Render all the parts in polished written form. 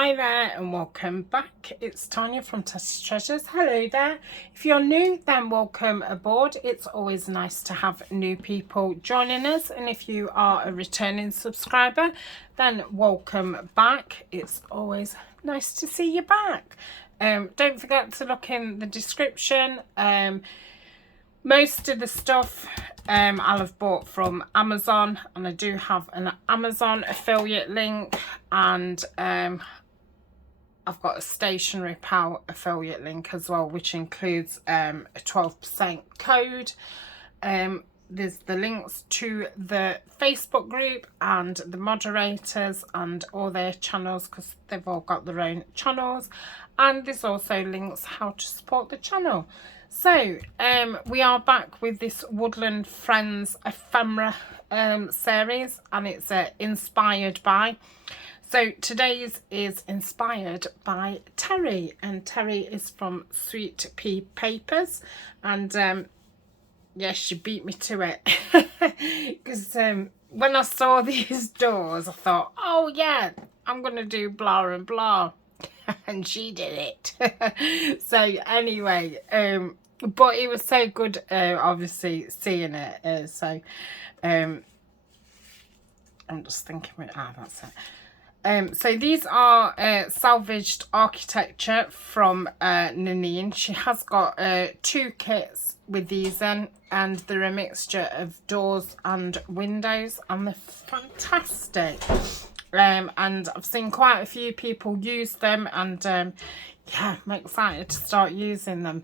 Hi there and welcome back. It's Tania from Tatty Treasures. Hello there. If you're new, then welcome aboard. It's always nice to have new people joining us, and if you are a returning subscriber, then welcome back. It's always nice to see you back. Don't forget to look in the description. Most of the stuff I'll have bought from Amazon, and I do have an Amazon affiliate link, and I've got a Stationery Pal affiliate link as well, which includes a 12% code. There's the links to the Facebook group and the moderators and all their channels, because they've all got their own channels, and there's also links how to support the channel. So we are back with this Woodland Friends ephemera series, and it's inspired by. So today's is inspired by Terry, and Terry is from Sweet Pea Papers, and yeah, she beat me to it because when I saw these doors I thought, oh yeah, I'm gonna do blah and blah, and she did it. So anyway, but it was so good obviously seeing it, so I'm just thinking, that's it. So these are salvaged architecture from Nanine. She has got 2 kits with these in, and they're a mixture of doors and windows, and they're fantastic. And I've seen quite a few people use them, and yeah, I'm excited to start using them.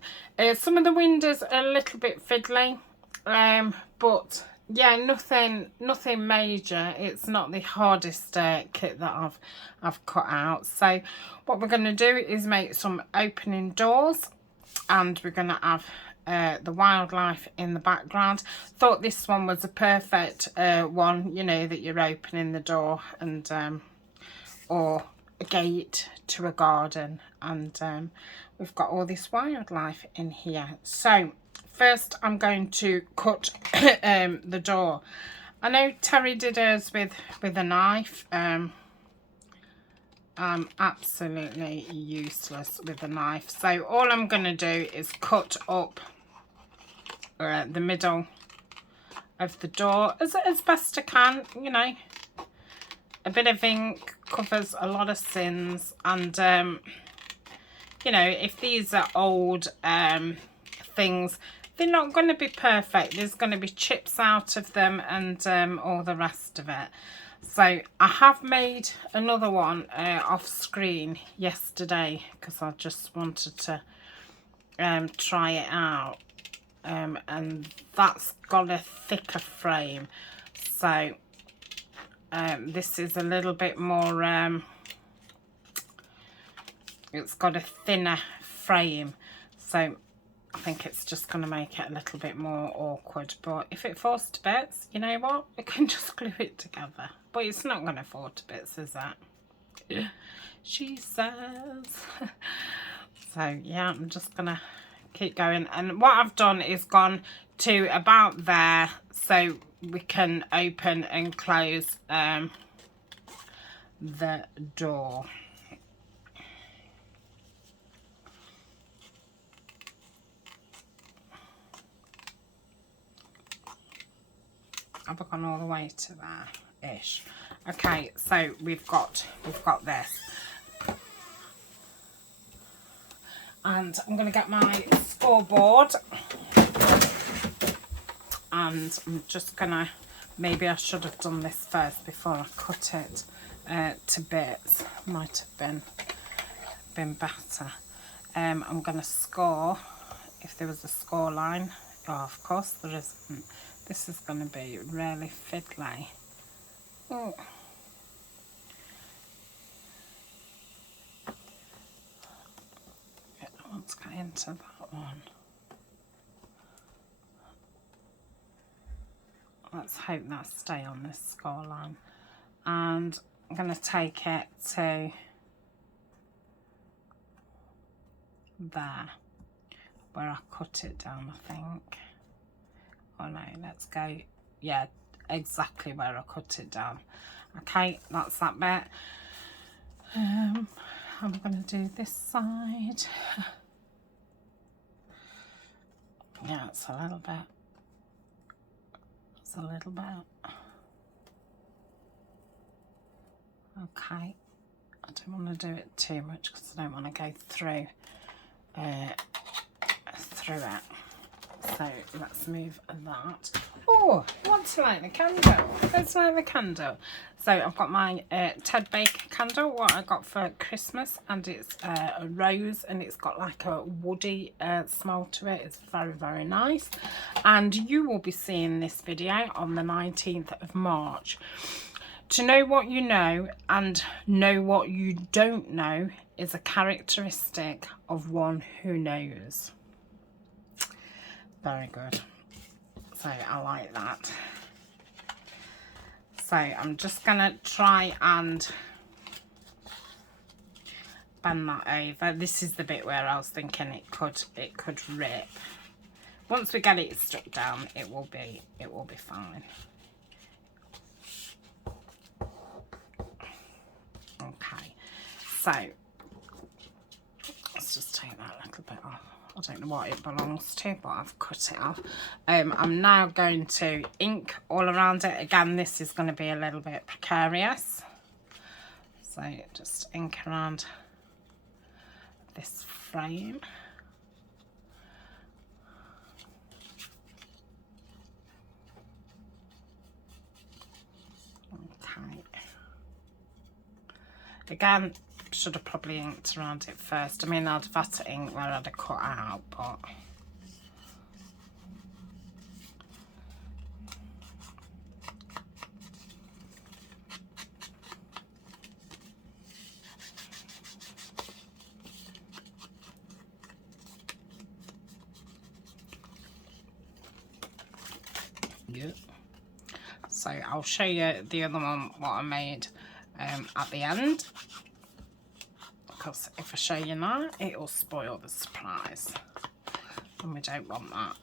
Some of the windows are a little bit fiddly, but yeah, nothing major. It's not the hardest kit that I've cut out. So what we're going to do is make some opening doors, and we're going to have the wildlife in the background. Thought this one was a perfect one, you know, that you're opening the door, and or a gate to a garden, and we've got all this wildlife in here. So first I'm going to cut the door. I know Terry did hers with a knife. I'm absolutely useless with a knife, so all I'm going to do is cut up the middle of the door as best I can. You know, a bit of ink covers a lot of sins, and you know, if these are old things, they're not going to be perfect. There's going to be chips out of them, and all the rest of it. So I have made another one off screen yesterday because I just wanted to try it out, and that's got a thicker frame. So this is a little bit more, it's got a thinner frame, so I think it's just going to make it a little bit more awkward. But if it falls to bits, you know what, we can just glue it together. But it's not going to fall to bits, is that? Yeah, she says. So yeah, I'm just going to keep going, and what I've done is gone to about there so we can open and close the door. Have I gone all the way to there ish? Okay, so we've got this, and I'm going to get my scoreboard, and I'm just gonna, maybe I should have done this first before I cut it to bits. Might have been better. I'm gonna score, if there was a score line. Oh, of course there isn't. This is gonna be really fiddly. Oh. Let's get into that one. Let's hope that stay on this score line, and I'm going to take it to there where I cut it down, I think. Oh no, let's go, yeah, exactly where I cut it down. Okay, that's that bit. I'm going to do this side. Yeah, it's a little bit. It's a little bit. Okay. I don't want to do it too much because I don't want to go through it. So let's move that. Oh, I want to light the candle. Let's light the candle. So I've got my Ted Baker candle, what I got for Christmas, and it's a rose, and it's got like a woody smell to it. It's very, very nice. And you will be seeing this video on the 19th of March. To know what you know and know what you don't know is a characteristic of one who knows. Very good. So I like that. So I'm just gonna try and bend that over. This is the bit where I was thinking it could rip. Once we get it stuck down, it will be fine. Okay. So let's just take that a little bit off. I don't know what it belongs to, but I've cut it off. I'm now going to ink all around it. Again, this is going to be a little bit precarious. So just ink around this frame. Okay. Again, should have probably inked around it first. I mean, I'd have had to ink where I'd have cut out, but yeah. So I'll show you the other one, what I made at the end. Because if I show you now, it will spoil the surprise. And we don't want that.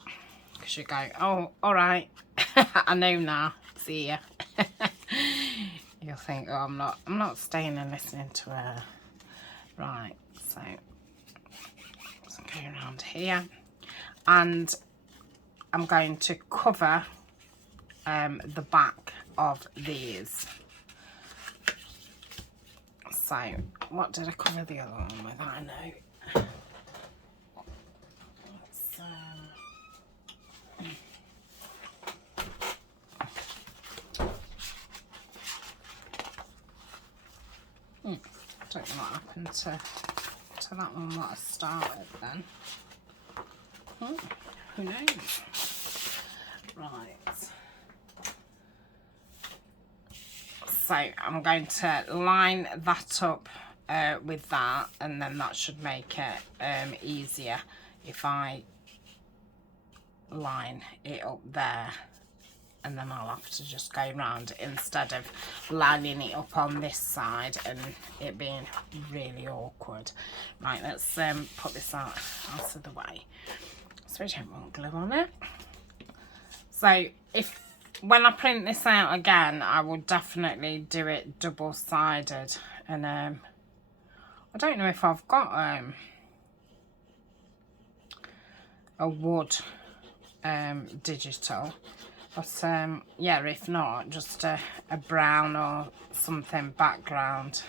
Because you go, oh, all right. I know now. See ya. You'll think, oh, I'm not staying and listening to her. Right, so let's go around here. And I'm going to cover the back of these. So, what did I cover the other one with? I know. Don't know what happened to that one, what I started then. Who knows? Right. So I'm going to line that up with that, and then that should make it easier if I line it up there, and then I'll have to just go round instead of lining it up on this side and it being really awkward. Right, let's put this out of the way so we don't want glue on it. So when I print this out again, I will definitely do it double-sided, and I don't know if I've got a wood digital, but yeah, if not, just a brown or something background.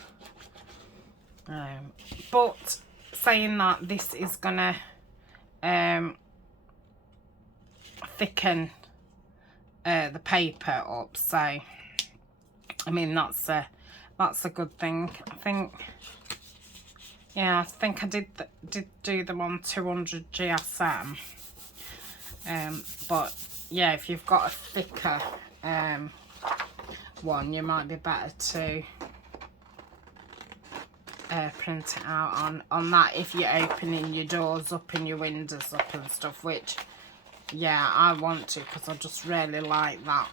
But saying that, this is gonna thicken the paper up, so I mean that's a good thing. I think, yeah, I think I did do them on 200 GSM, but yeah, if you've got a thicker one, you might be better to print it out on that if you're opening your doors up and your windows up and stuff, which, yeah, I want to, because I just really like that.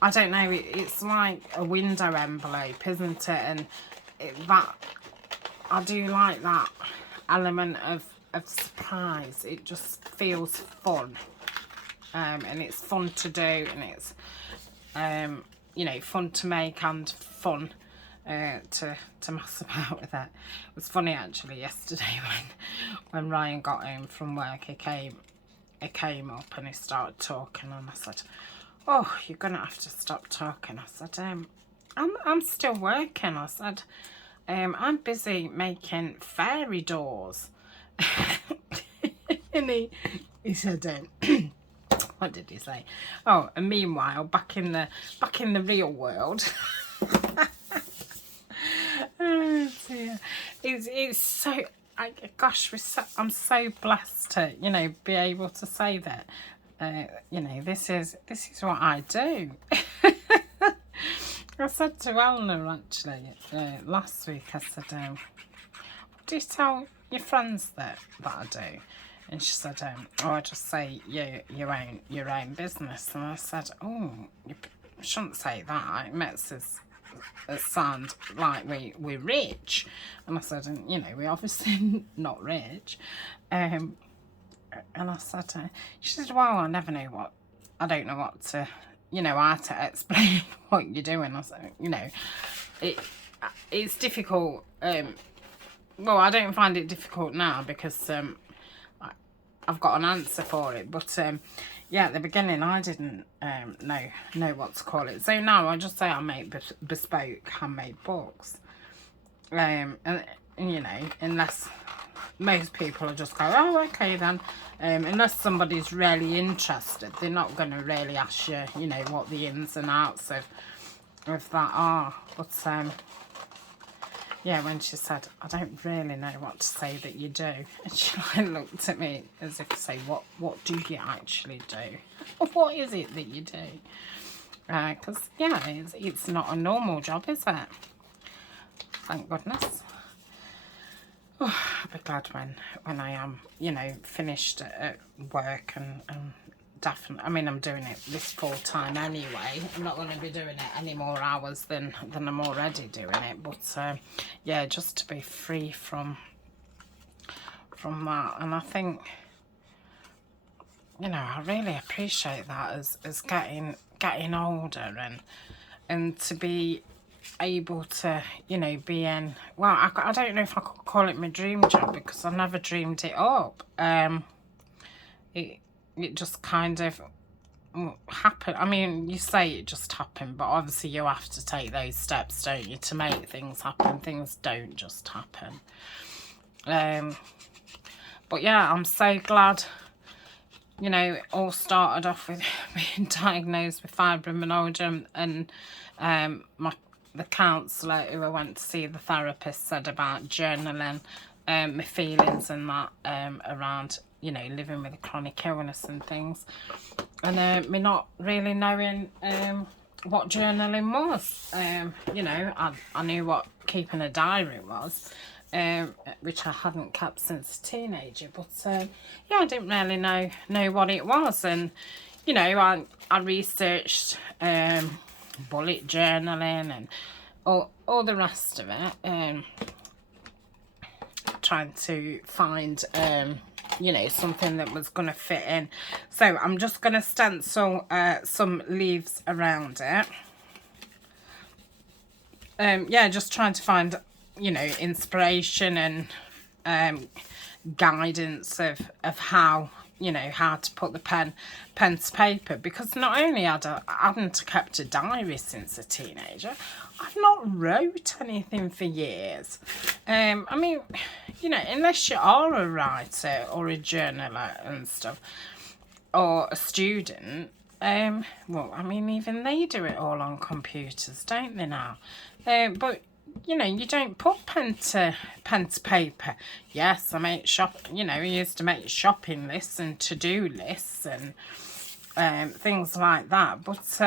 I don't know, it's like a window envelope, isn't it? And that, I do like that element of surprise. It just feels fun, and it's fun to do, and it's you know, fun to make and fun to mess about with it. It was funny actually yesterday when Ryan got home from work. He came up and he started talking, and I said, "Oh, you're gonna have to stop talking." I said, I'm still working." I said, "I'm busy making fairy doors." And he said, what did he say? Oh, and meanwhile, back in the real world. Oh dear. It's so, gosh, I'm so blessed to, you know, be able to say that, you know, this is what I do. I said to Eleanor actually last week, I said, "Do you tell your friends that I do?" And she said, "Oh, I just say you own your own business." And I said, "Oh, you shouldn't say that. It makes us sound like we're rich." And I said, "And you know, we're obviously not rich." And I said, she said, "Well, I don't know what to, you know, how to explain what you're doing." I said, "You know, it's difficult. Well, I don't find it difficult now because I've got an answer for it, but yeah, at the beginning I didn't know what to call it. So now I just say I make bespoke handmade books, and you know, unless most people will just go, "Oh, okay then," unless somebody's really interested, they're not going to really ask you, you know, what the ins and outs of that are. But yeah, when she said, "I don't really know what to say that you do," and she like looked at me as if to say, what do you actually do? What is it that you do? Because yeah, it's not a normal job, is it? Thank goodness. Oh, I'll be glad when I am, you know, finished at work and definitely, I mean, I'm doing it this full time anyway. I'm not going to be doing it any more hours than I'm already doing it, but yeah, just to be free from that. And I think, you know, I really appreciate that as getting older and to be able to, you know, be in, well, I don't know if I could call it my dream job because I never dreamed it up. It just kind of happened. I mean, you say it just happened, but obviously you have to take those steps, don't you, to make things happen. Things don't just happen. But yeah, I'm so glad, you know, it all started off with being diagnosed with fibromyalgia, and the counsellor who I went to see, the therapist, said about journaling my feelings and that around, you know, living with a chronic illness and things, and me not really knowing what journaling was. You know, I knew what keeping a diary was, which I hadn't kept since a teenager, but yeah, I didn't really know what it was. And you know, I researched bullet journaling and all the rest of it, trying to find you know, something that was going to fit in. So I'm just going to stencil some leaves around it. Yeah, just trying to find, you know, inspiration and guidance of how, you know, how to put the pen to paper, because not only hadn't kept a diary since a teenager, I've not wrote anything for years. I mean, you know, unless you are a writer or a journaler and stuff, or a student, well, I mean, even they do it all on computers, don't they now? But you know, you don't put pen to paper. Yes, I make you know, I used to make shopping lists and to-do lists and things like that, but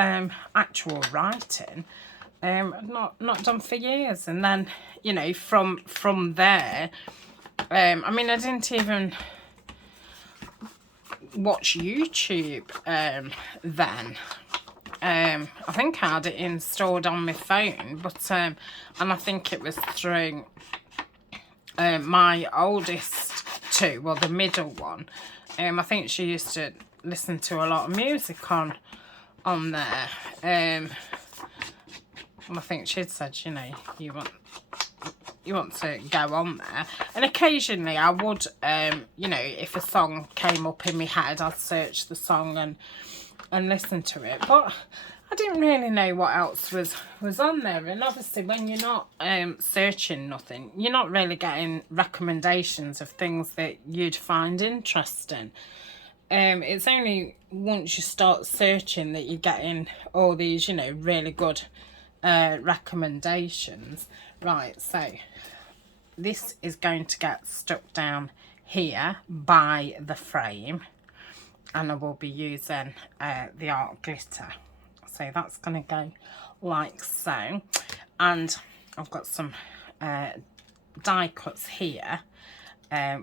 actual writing, not done for years. And then, you know, from there, I mean, I didn't even watch YouTube then. I think I had it installed on my phone, but and I think it was through my oldest two, well, the middle one. I think she used to listen to a lot of music on there. And I think she'd said, you know, you want to go on there. And occasionally I would, you know, if a song came up in my head, I'd search the song and listen to it. But I didn't really know what else was on there. And obviously when you're not searching nothing, you're not really getting recommendations of things that you'd find interesting. It's only once you start searching that you're getting all these, you know, really good recommendations. Right, so this is going to get stuck down here by the frame, and I will be using the art glitter. So that's going to go like so, and I've got some die cuts here,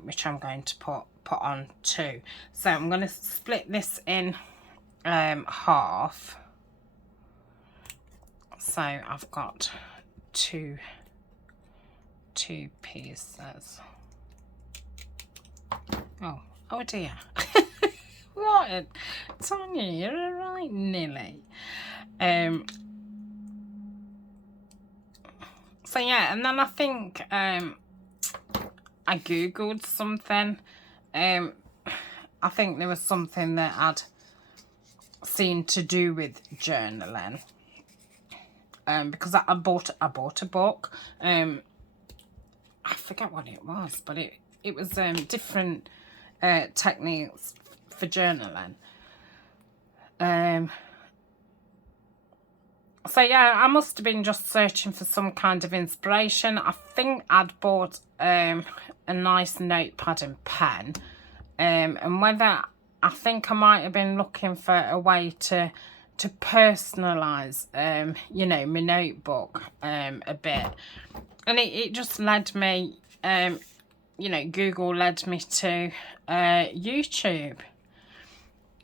which I'm going to put on too. So I'm going to split this in half. So I've got two pieces. Oh dear. What? Tanya, you're alright, Nilly. So yeah, and then I think I googled something. I think there was something that I'd seen to do with journaling. Because I bought a book. I forget what it was, but it was different techniques for journaling. So yeah, I must have been just searching for some kind of inspiration. I think I'd bought a nice notepad and pen, and whether I think I might have been looking for a way to personalise, you know, my notebook a bit, and it just led me, you know, Google led me to YouTube.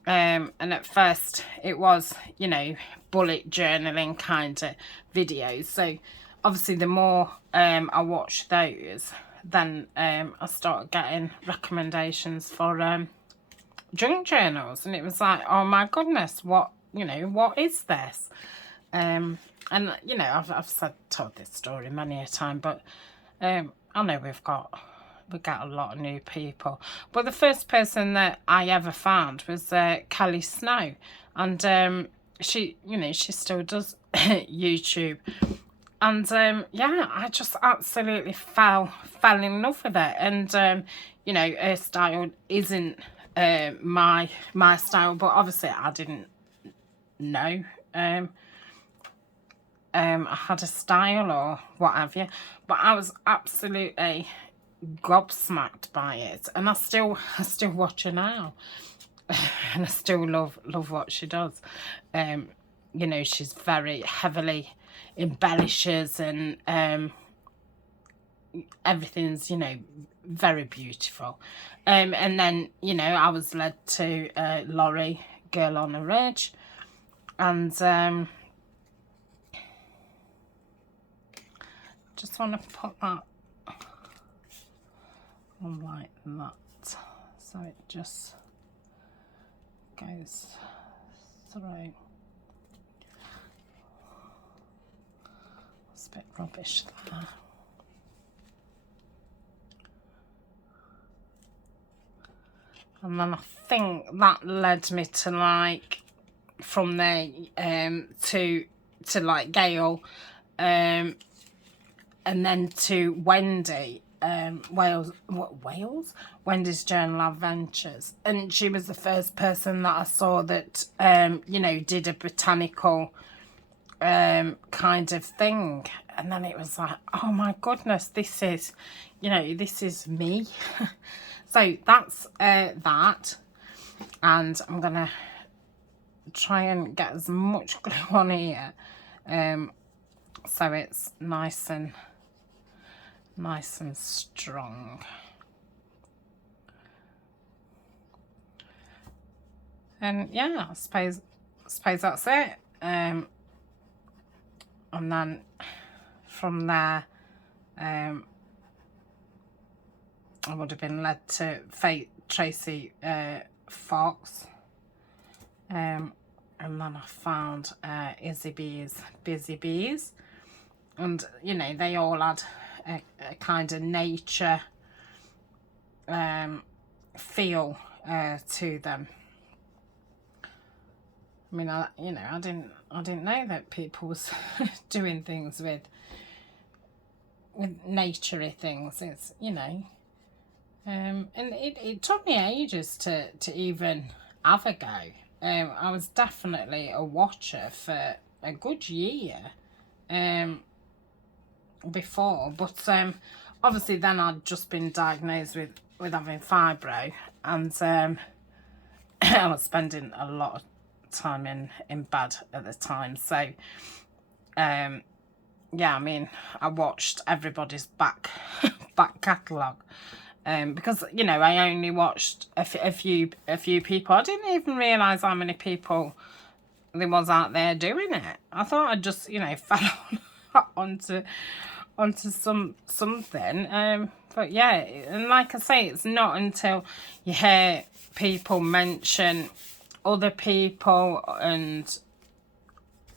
And at first it was, you know, bullet journaling kind of videos. So obviously the more I watched those, then I started getting recommendations for junk journals, and it was like, oh my goodness, what, you know, what is this? And you know, I've told this story many a time, but I know we get a lot of new people, but the first person that I ever found was Kelly Snow, and she, you know, she still does YouTube, and yeah, I just absolutely fell in love with it. And you know, her style isn't my style, but obviously I didn't know I had a style or what have you, but I was absolutely gobsmacked by it, and I still watch her now, and I still love what she does. You know, she's very heavily embellishes, and everything's, you know, very beautiful. And then, you know, I was led to Laurie, Girl on a Ridge, and just want to put that on like that, so it just goes through. It's a bit rubbish there. And then I think that led me to, like, from there to like Gail, and then to Wendy, Wendy's Journal Adventures, and she was the first person that I saw that you know, did a botanical kind of thing. And then it was like, oh my goodness, this is, you know, this is me. So that's that, and I'm gonna try and get as much glue on here so it's nice and strong. And yeah, I suppose that's it. And then from there I would have been led to Tracy Fox, And then I found Izzy Bee's Busy Bees. And, you know, they all had a kind of nature feel to them. I mean, I didn't know that people was doing things with naturey things. It's, you know, and it took me ages to even have a go. I was definitely a watcher for a good year before, but obviously then I'd just been diagnosed with having fibro, and I was spending a lot of time in bed at the time. So yeah, I mean, I watched everybody's back catalogue, because, you know, I only watched a few people. I didn't even realise how many people there was out there doing it. I thought I'd just, you know, fell onto something. But yeah, and like I say, it's not until you hear people mention other people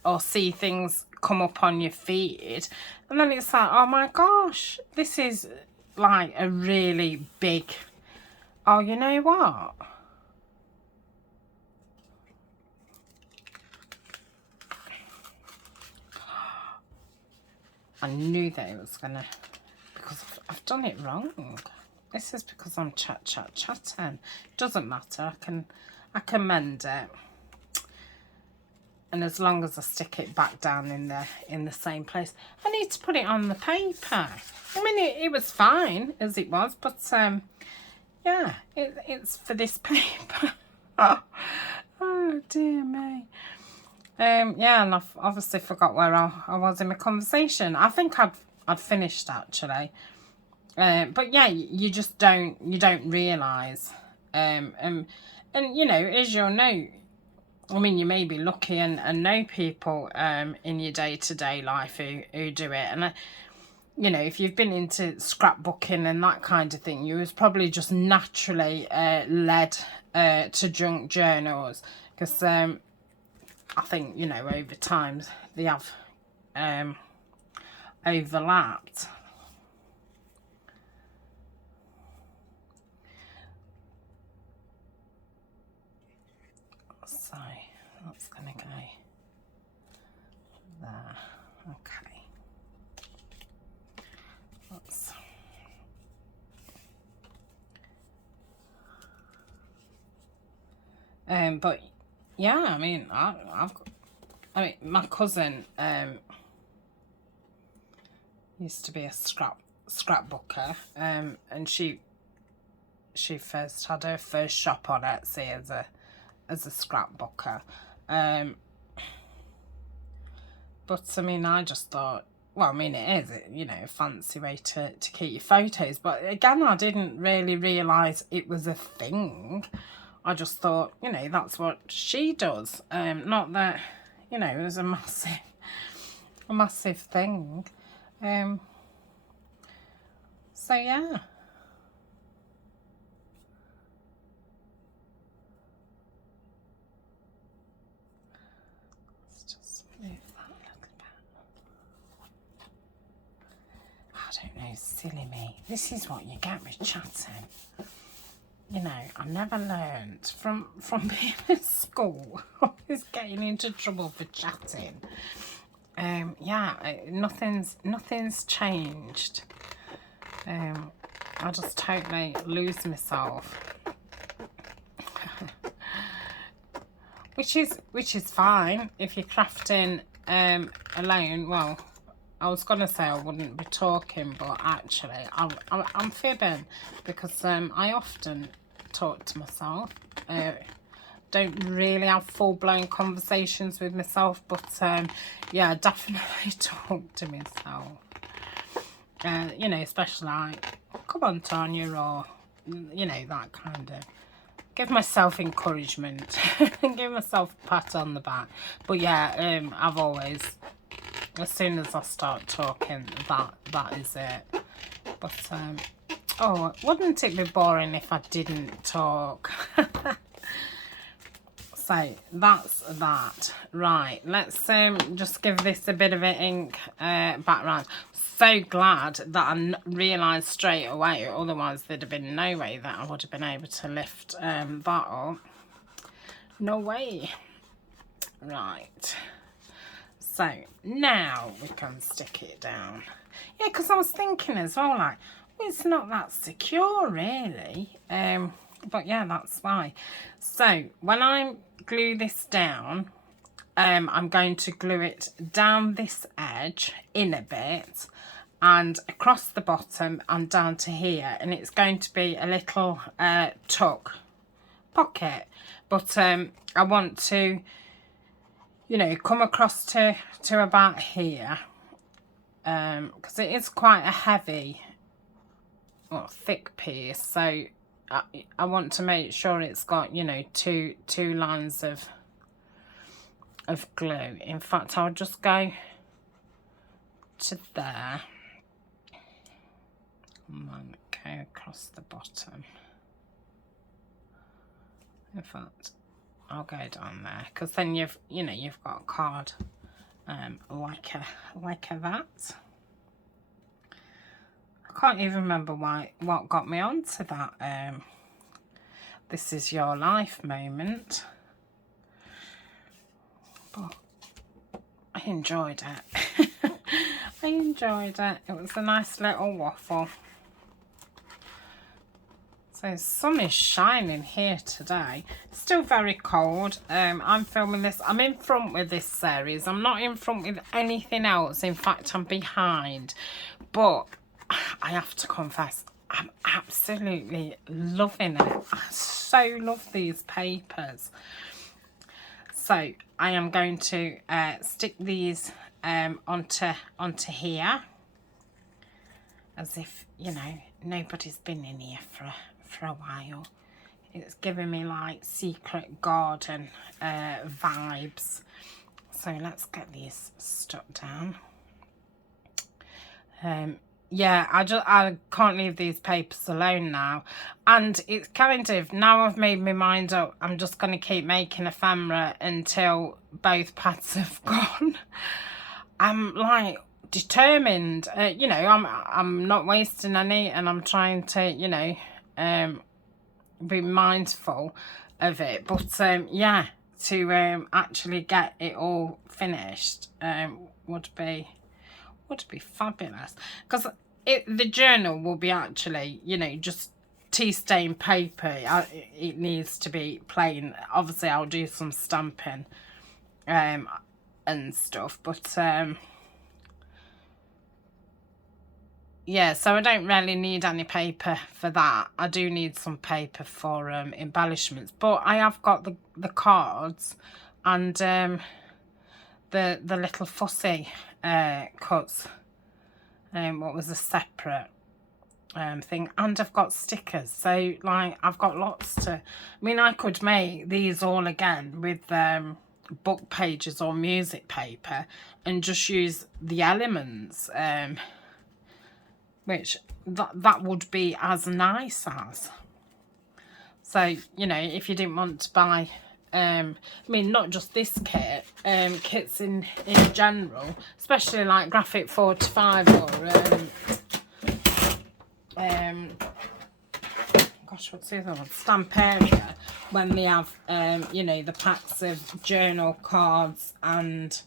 or see things come up on your feed, and then it's like, oh my gosh, this is like a really big, oh, you know what, I knew that it was gonna, because I've done it wrong. This is because I'm chatting. Doesn't matter, I can mend it. And as long as I stick it back down in the same place. I need to put it on the paper. I mean, it was fine as it was, but yeah, it's for this paper. Oh dear me. Yeah, and I've obviously forgot where I was in my conversation. I think I'd finished actually. But yeah, you just don't realise. And you know, as you'll know, I mean, you may be lucky and know people in your day-to-day life who do it. And, you know, if you've been into scrapbooking and that kind of thing, you was probably just naturally led to junk journals. Because I think, you know, over time they have overlapped. So that's going to go there. Okay. That's... but yeah, I mean, I mean, my cousin used to be a scrapbooker, and she first had her first shop on Etsy as a scrapbooker. But I mean, I just thought, well, I mean, it is, you know, a fancy way to keep your photos. But again, I didn't really realise it was a thing. I just thought, you know, that's what she does. Not that, you know, it was a massive thing. So yeah. Let's just move that a little bit. I don't know, silly me. This is what you get with chatting. You know, I never learned from being at school. I was getting into trouble for chatting. Yeah, nothing's changed. I just totally lose myself. which is fine if you're crafting alone. Well, I was gonna say I wouldn't be talking, but actually I'm fibbing, because I often talk to myself. Don't really have full-blown conversations with myself, but yeah, I definitely talk to myself. You know, especially like, come on, Tania, or, you know, that kind of, give myself encouragement and give myself a pat on the back. But yeah, I've always, as soon as I start talking, that is it. But oh, wouldn't it be boring if I didn't talk? So that's that. Right, let's just give this a bit of an ink background. So glad that I realised straight away, otherwise there'd have been no way that I would have been able to lift that up. No way. Right, so now we can stick it down. Yeah, because I was thinking as well, like, well, it's not that secure really, but yeah, that's why. So when I glue this down, I'm going to glue it down this edge in a bit and across the bottom and down to here, and it's going to be a little tuck pocket, but I want to, you know, come across to about here, because it is quite a heavy, well, thick piece, so I want to make sure it's got, you know, two lines of glue. In fact, I'll just go to there and then go across the bottom. In fact, I'll go down there, because then you've got a card like a that. I can't even remember what got me onto that this is your life moment, but I enjoyed it. I enjoyed it. It was a nice little waffle. So the sun is shining here today. It's still very cold. I'm filming this. I'm in front with this series. I'm not in front with anything else. In fact, I'm behind. But I have to confess, I'm absolutely loving it. I so love these papers. So I am going to stick these onto here, as if, you know, nobody's been in here for a while. It's giving me like secret garden vibes. So let's get these stuck down. Yeah, I can't leave these papers alone now, and it's kind of, now I've made my mind up, I'm just going to keep making ephemera until both pads have gone. I'm like determined, you know, I'm not wasting any, and I'm trying to, you know, be mindful of it, but yeah, to actually get it all finished would be fabulous, because the journal will be actually, you know, just tea stain paper. It needs to be plain. Obviously I'll do some stamping and stuff, but yeah, so I don't really need any paper for that. I do need some paper for embellishments, but I have got the cards and the little fussy cuts, what was a separate thing, and I've got stickers. So like, I've got lots to, I mean, I could make these all again with book pages or music paper and just use the elements, which that would be as nice as. So, you know, if you didn't want to buy, I mean, not just this kit, kits in general, especially like Graphic 45 or gosh, what's the other one, Stamperia, when they have you know, the packs of journal cards and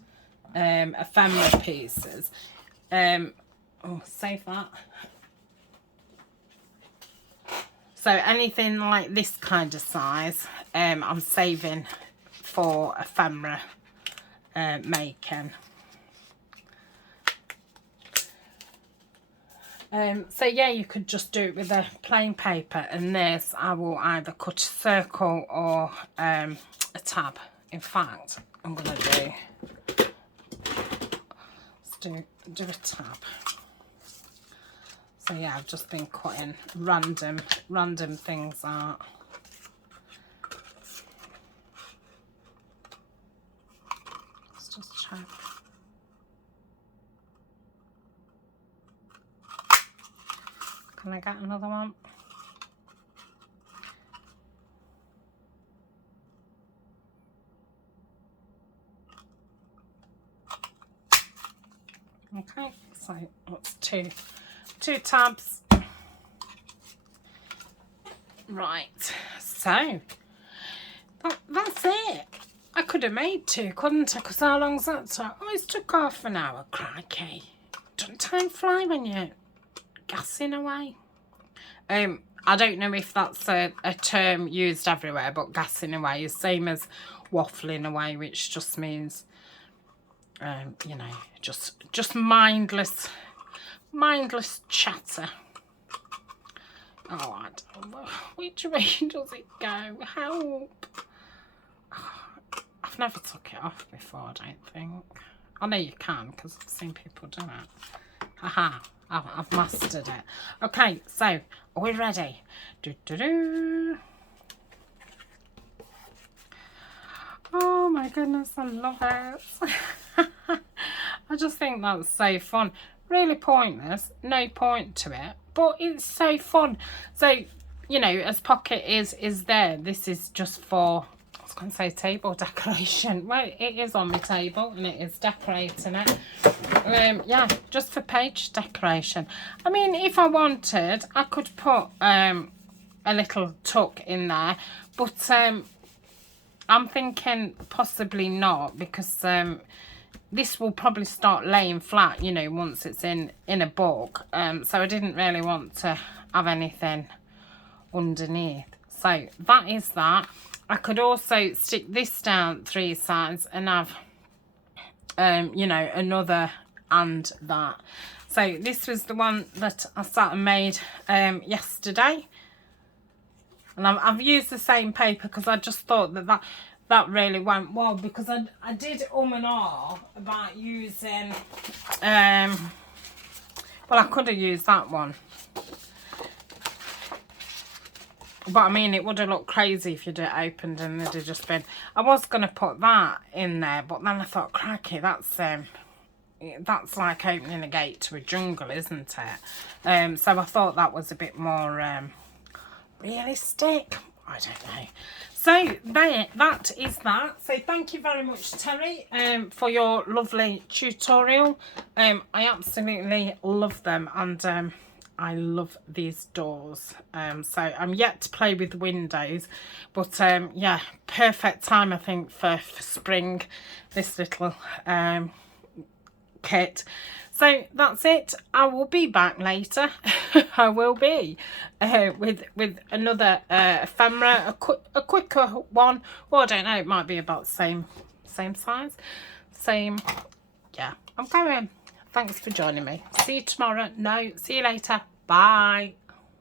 ephemera pieces. Oh, save that. So anything like this kind of size, I'm saving for ephemera making. So yeah, you could just do it with a plain paper, and this I will either cut a circle or a tab. In fact, I'm gonna do a tab. So yeah, I've just been cutting random things out. Let's just check. Can I get another one? So that's two tabs. Right, so that's it. I could have made 2, couldn't I? Because how long's that took? Oh, it's took half an hour. Crikey. Doesn't time fly when you're gassing away? I don't know if that's a term used everywhere, but gassing away is same as waffling away, which just means, you know, just mindless chatter. Oh, I don't know. Which way does it go? Help. I've never took it off before, I don't think. I know you can, because I've seen people do it. Haha, I've mastered it. Okay, so, are we ready? Oh my goodness, I love it. I just think that's so fun. Really pointless, no point to it, but it's so fun. So, you know, as pocket is there, this is just for, I was going to say table decoration. Well, it is on my table and it is decorating it. Yeah, just for page decoration. I mean, if I wanted, I could put a little tuck in there, but I'm thinking possibly not, because this will probably start laying flat, you know, once it's in a book. So I didn't really want to have anything underneath. So that is that. I could also stick this down 3 sides and have, you know, another and that. So this was the one that I sat and made yesterday. And I've used the same paper because I just thought that really went well, because I did and ah about using, well, I could have used that one. But I mean, it would have looked crazy if you'd have opened and it'd have just been, I was going to put that in there, but then I thought, crikey, that's like opening a gate to a jungle, isn't it? So I thought that was a bit more realistic. I don't know. So that is that. So thank you very much, Terry, for your lovely tutorial. I absolutely love them, and I love these doors. So I'm yet to play with windows, but yeah, perfect time I think for spring, this little kit. So that's it. I will be back later. I will be with another ephemera, a quicker one. Well, I don't know. It might be about the same size, same. Yeah, I'm going. Thanks for joining me. See you tomorrow. No, see you later. Bye.